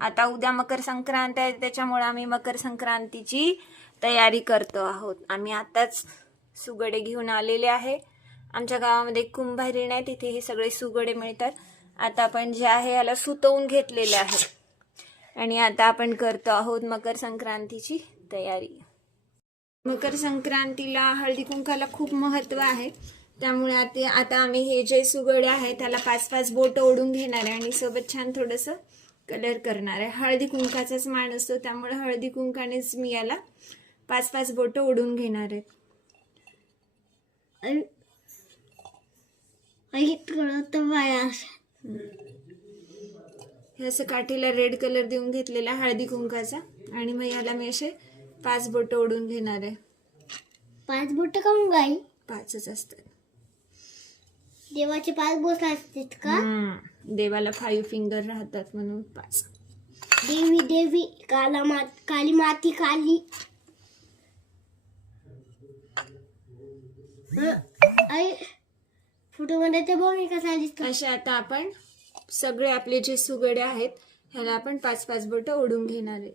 आता उद्या मकर संक्रांत आहे, त्याच्यामुळे आम्ही मकर संक्रांतीची तयारी करतो आहोत. आम्ही आताच सुगडे घेऊन आलेले आहे. आमच्या गावामध्ये कुंभारीण आहे, तिथे हे सगळे सुगडे मिळतात. आता आपण जे आहे याला सुतवून घेतलेले आहे आणि आता आपण करतो आहोत मकर संक्रांतीची तयारी. मकर संक्रांतीला हळदी कुंकाला खूप महत्त्व आहे, त्यामुळे आता आम्ही हे जे सुगडे आहे त्याला 5-5 बोट ओढून घेणार आहे आणि सोबत छान थोडंसं कलर करणार आहे. हळदी कुंकाचाच मान असतो, त्यामुळे हळदी कुंकानेच मी याला 5-5 बोट ओढून घेणार आहे. हे असं काठीला रेड कलर देऊन घेतलेला हळदी कुंकाचा आणि मग याला मी असे 5 बोट ओढून घेणार आहे. 5 बोट काऊन गाई? 5च असतात. देवाचे 5 बोट असतात का? देवाला 5 फिंगर राहतात म्हणून 5. देवी देवी काली माती काली. आई फोटो मध्ये ते बघ कसा दिसतो. असे आता आपण सगळे आपले जे सुगडे आहेत ह्याला आपण 5-5 बोट ओढून घेणार आहे.